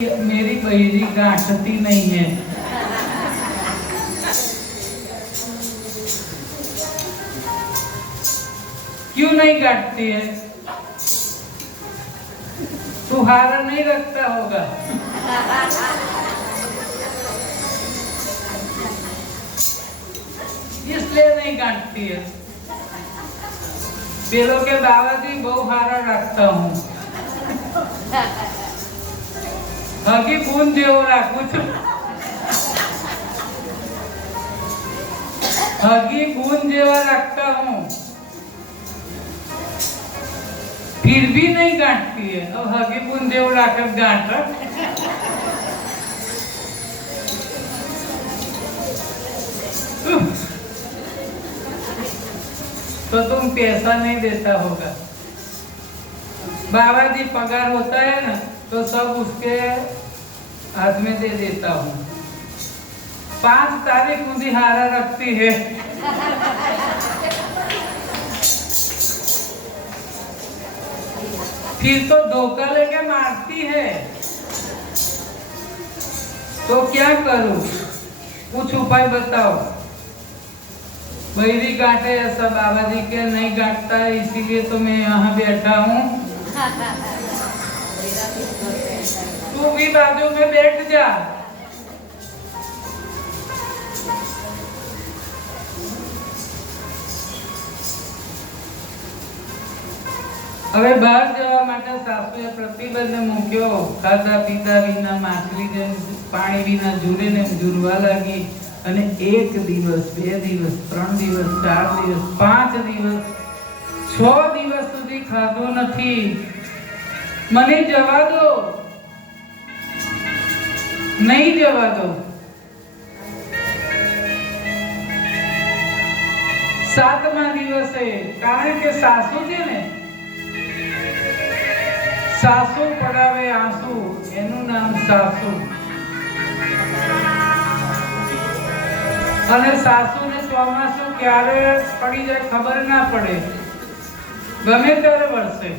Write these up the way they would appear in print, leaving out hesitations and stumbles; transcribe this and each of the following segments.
मेरी बहिरी गांठती नहीं है। क्यों नहीं गांठती है? तू हार नहीं रखता होगा। इसलिए नहीं गांठती है। पेलो के बाबाजी बहु हारा रखता हूँ। हगी बूंद जेવો રાખું છું। हगी बूंद जेवा रखता हूँ, फिर भी नहीं गांठती है। अब हगी बूंद जेવો राखकर गांठ तो तुम पैसा नहीं देता होगा। बाबा जी पगार होता है ना तो सब उसके हाथ में दे देता हूँ। 5 तारीख मुझे हारा रखती है। फिर तो धोखा लेके मारती है। तो क्या करूं? कुछ उपाय बताओ। बहिरी गांठे ऐसा बाबा जी के नहीं गांठता है, इसीलिए तो मैं यहाँ बैठा हूँ। तू भी बाजू में बैठ जा। હવે બહાર જવા માટે સાસુએ પ્રતિબંધ મૂક્યો। ખાધા પીધા વિના માછલી જેમ પાણી વિના ઝૂરે ને ઝૂરવા લાગી અને 1 દિવસ 2 દિવસ 3 દિવસ 4 દિવસ 5 દિવસ 6 દિવસ સુધી ખાધો નથી। મને જવા દો, नहीं जवा दो। 7मा દિવસે કારણ કે સાસુ છે ને, સાસુ પડાવે આંસુ, એનું નામ સાસુ। અને સાસુને ચોમાસું ક્યારે પડી જાય ખબર ના પડે, ગમે ત્યારે વરસે।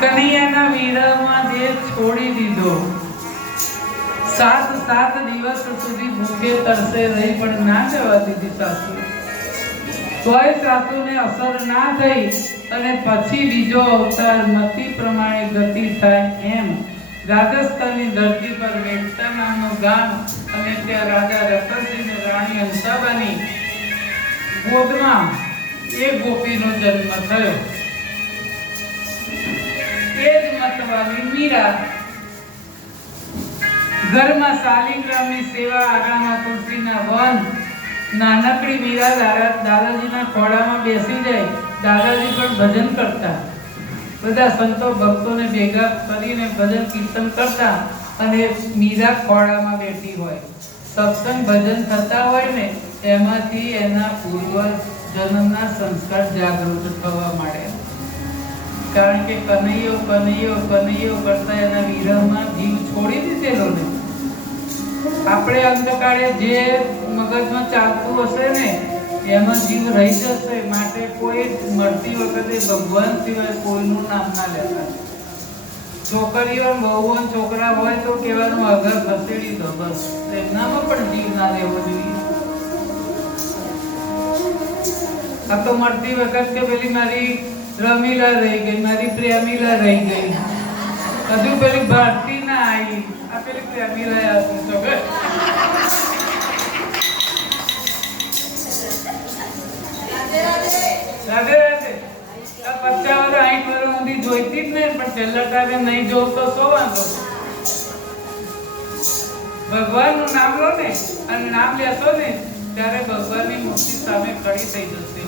કનૈયાના વિરહમાં દેહ છોડી દીધો। 7 દિવસ સુધી ભૂખે તરસે રહી પણ ના જવા દીધી સાસુ। તોય સાસુને અસર ના થઈ અને પછી બીજો અવતાર મતિ પ્રમાણે ગતિ થાય એમ રાજસ્થાનની ધરતી પર વેડતા નામનું ગામ અને ત્યાં રાજા રતનસિંહ ને રાણી હંસાબાની ગોદમાં એક ગોપીનો જન્મ થયો। એ જ મતવાલી મીરા ઘરમાં શાલિગ્રામની સેવા આગામાં તુલસીના વન। નાનકડી મીરા દાદાજીના ખોળામાં બેસી જાય। દાદાજી પણ ભજન કરતા। બધા સંતો ભક્તોને ભેગા કરીને ભજન કીર્તન કરતા અને મીરા ખોળામાં બેઠી હોય। સત્સંગ ભજન થતા હોય ને એમાંથી એના પૂર્વ જન્મના સંસ્કાર જાગૃત થવા માંડે। કારણ કે કનૈયો કનૈયો કનૈયો કરતા એના વિરહમાં જીવ છોડી દીધેલો ને। આપણે અંધકાળે જે મગજમાં ચાલતું હશે ને એમાં જીવ રહી જશે। માટે કોઈ મરતી વખતે ભગવાન સિવાય કોઈનું નામ ના લેતા। છોકરીઓ બહુ છોકરા હોય તો કહેવાનું આગળ ખસેડી દો બસ, એમનામાં પણ જીવ ના લેવો જોઈએ। આ તો મરતી વખત કે પેલી મારી રમીલા રહી ગઈ, મારી પ્રેમીલા રહી ગઈ, હજુ પેલી ભારતી ના આવી, આ પેલી પ્રેમીલા આવી છોકરા। રાધે રાધે। 50 વર્ષ 60 વર્ષ સુધી જોઈતી જ નહીં, પણ છેલ્લા ટાઈમે નહીં જોઉં તો શું વાંધો? ભગવાનનું નામ લો ને અને નામ લેશો ને ત્યારે ભગવાનની મૂર્તિ સામે ખડી થઈ જશે।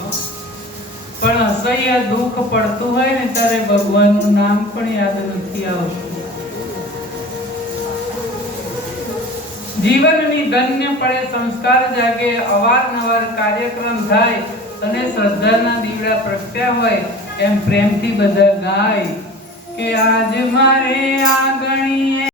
પણ અસહ્ય દુઃખ પડતું હોય ને ત્યારે ભગવાનનું નામ પણ યાદ નથી આવતું। જીવનની ધન્ય પડે સંસ્કાર જાગે, અવારનવાર કાર્યક્રમ થાય અને શ્રદ્ધાના દીવડા પ્રગટ્યા હોય એમ પ્રેમથી બધા ગાય કે આજ મારે આંગણીએ